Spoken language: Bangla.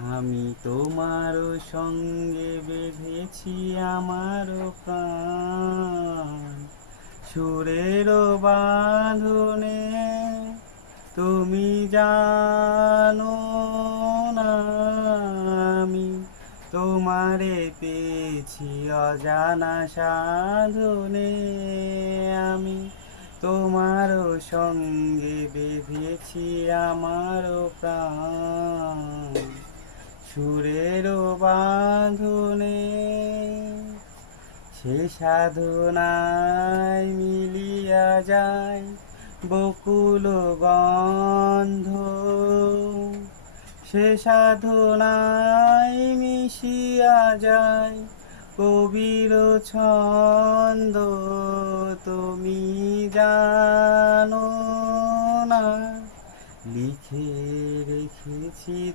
আমি তোমার সঙ্গে বেঁধেছি আমার প্রাণ, সুরের বাঁধনে তুমি জানো না আমি তোমারে পেয়েছি অজানা সাধনে। আমি তোমার সঙ্গে বেঁধেছি আমার প্রাণ, সুরের বাঁধনে সে সাধনায় মিলিয়া যায় বকুল গন্ধ, সে সাধনায় মিশিয়া যায় কবির ছন্দ। তুমি জানো না লিখে রেখেছি